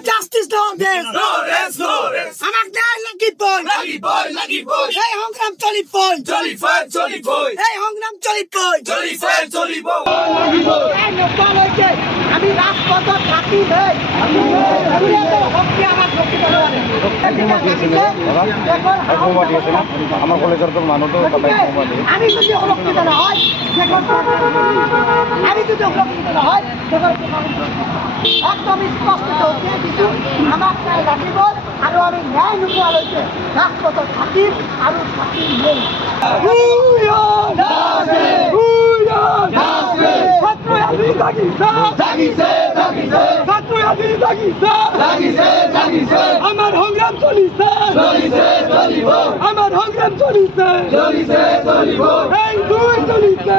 Justice no this. No rest, no rest. Amak dai lagi boy. Lucky boy, lucky boy. Hey hongram choli boy. Jolly fun, jolly boy. Hey hongram choli boy. Jolly fun, jolly boy. এই nopal হইছে আমি রাজপথত থাকি দেই আমি এত hockey আমার শক্তি বলবানে আমার কলেজের তো মানুষ আমি যদি সুরক্ষিত না হয় আমি যদি সুরক্ষিত না হয় একদম স্পষ্ট হচ্ছে কিছু আমার চাই রাখিব আৰু আমি ন্যায় নোপোৱা লৈকে ৰাজপথত থাকিম আৰু থাকিম নেই আমার সংগ্রাম চলিছে আমার সংগ্রাম চলিছে এই দুই চলিছে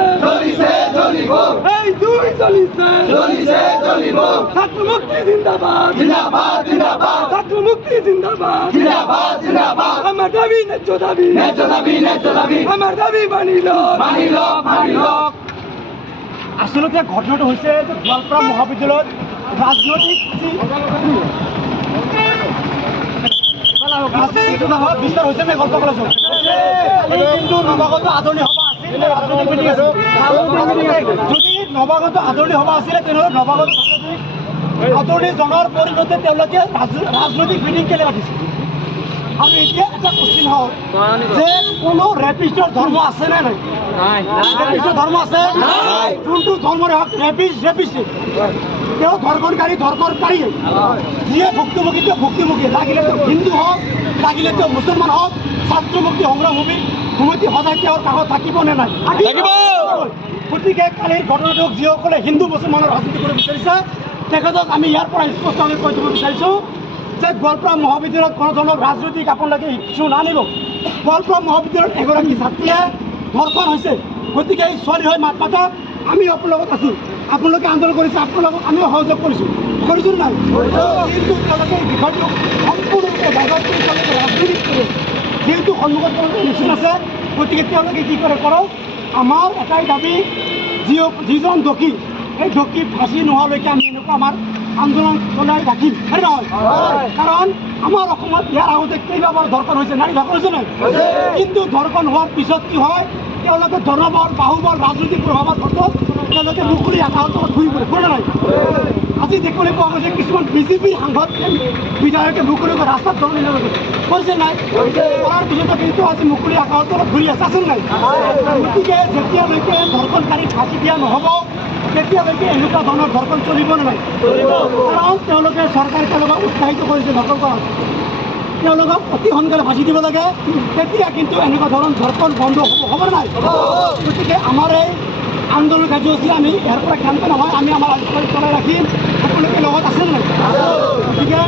এই দুই চলিছে ছাত্র মুক্তি জিন্দাবাদ ছাত্র মুক্তি জিন্দাবাদ আমার দাবি ন্যায্য দাবি আমার দাবি মানিল আসলতে ঘটনাটা হয়েছে যে গোৱালপাৰা মহাবিদ্যালয়ত ৰাজনৈতিক বিস্তাৰ হয়েছে না গল্প কলেজ কিন্তু নবাগত আদৰণি সভা আছিল যদি নবাগত আদৰণি সভা আছিলে তেনেহ'লে নবাগত আদৰণি জনাৰ পৰিৱৰ্তে তেওঁলোকে ৰাজনৈতিক মিটিং কেলে পাতিছিল আৰু এতিয়া এটা কোশ্চিন হ'ল যে কোনো ৰেপিষ্টৰ ধৰ্ম আছে নে নাই ৰেপিষ্টৰ ধৰ্ম আছে যোনটো ধৰ্মৰে হওক ৰেপিষ্ট তেওঁ ধৰ্ষণকাৰী যিয়ে ভুক্তভোগী তেওঁ ভুক্তভোগী লাগিলে তেওঁ হিন্দু হওক লাগিলে তেওঁ মুছলমান হওক ছাত্ৰ মুক্তি সংগ্ৰাম সমিতি সদায় তেওঁৰ কাষত থাকিব নে নাই গতিকে কালিৰ ঘটনাটোক যিসকলে হিন্দু মুছলমানৰ ৰাজনীতি কৰিব বিচাৰিছে তেখেতক আমি ইয়াৰ পৰা স্পষ্টভাৱে কৈ দিব বিচাৰিছোঁ যে গোৱালপাৰা মহাবিদ্যালয়ত কোনো ধৰণৰ ৰাজনৈতিক আপোনালোকে ইচ্ছু নানিব গোৱালপাৰা মহাবিদ্যালয়ত এগৰাকী ছাত্ৰীয়ে ধৰ্ষণ হৈছে গতিকে এই ছোৱালী হৈ মাত মাতক আমি আপোনালোক আছোঁ আপোনালোকে আন্দোলন কৰিছে আপোনালোকক আমিও সহযোগ কৰিছোঁ নাই কিন্তু তেওঁলোকে এই বিষয়টো সম্পূৰ্ণৰূপে বাজত কৰি তেওঁলোকে ৰাজনীতি কৰে যিহেতু সন্মুখত তেওঁলোকে ইলেকশ্যন আছে গতিকে তেওঁলোকে কি কৰে কৰক আমাৰ এটাই দাবী যিজন দোষী এই দোষী ফাঁচি নোহোৱালৈকে আমি এনেকুৱা আমাৰ আন্দোলন চলাই ৰাখিম হয় নহয় কাৰণ আমাৰ অসমত ইয়াৰ আগতে কেইবাবাৰ ধৰ্ষণ হৈছে নাৰী ধৰ্ষণ হৈছে নাই কিন্তু ধৰ্ষণ হোৱাৰ পিছত কি হয় তেওঁলোকে ধৰ্মবল বাহুবল ৰাজনৈতিক প্ৰভাৱৰ ক্ষেত্ৰত তেওঁলোকে মুকলি আকাশত ঘূৰি ফুৰে নাই আজি দেখিবলৈ পোৱা গৈছে কিছুমান বিজেপিৰ সাংসদ বিধায়কে মুকলিকৈ ৰাস্তাত ধৰণি কৰিছে নাই কৰাৰ পিছতো কিন্তু আজি মুকলি আকাশৰ তলত ঘূৰি আছে নাই গতিকে যেতিয়ালৈকে ধৰ্ষণকাৰী ফাঁচি দিয়া নহ'ব তেতিয়ালৈকে এনেকুৱা ধৰণৰ ধৰ্ষণ চলিব নাই কাৰণ তেওঁলোকে চৰকাৰে তেওঁলোকক উৎসাহিত কৰিছে ধৰ্ষণ কৰাত তেওঁলোকক অতি সোনকালে ফাঁচি দিব লাগে তেতিয়া কিন্তু এনেকুৱা ধৰণৰ ধৰ্ষণ বন্ধ হ'ব নাই গতিকে আমাৰ এই আন্দোলন কাৰ্যসূচী আমি ইয়াৰ পৰা ক্ষান্ত নহয় আমি আমাৰ আলোচনা চলাই ৰাখিম আপোনালোকে লগত আছে নাই গতিকে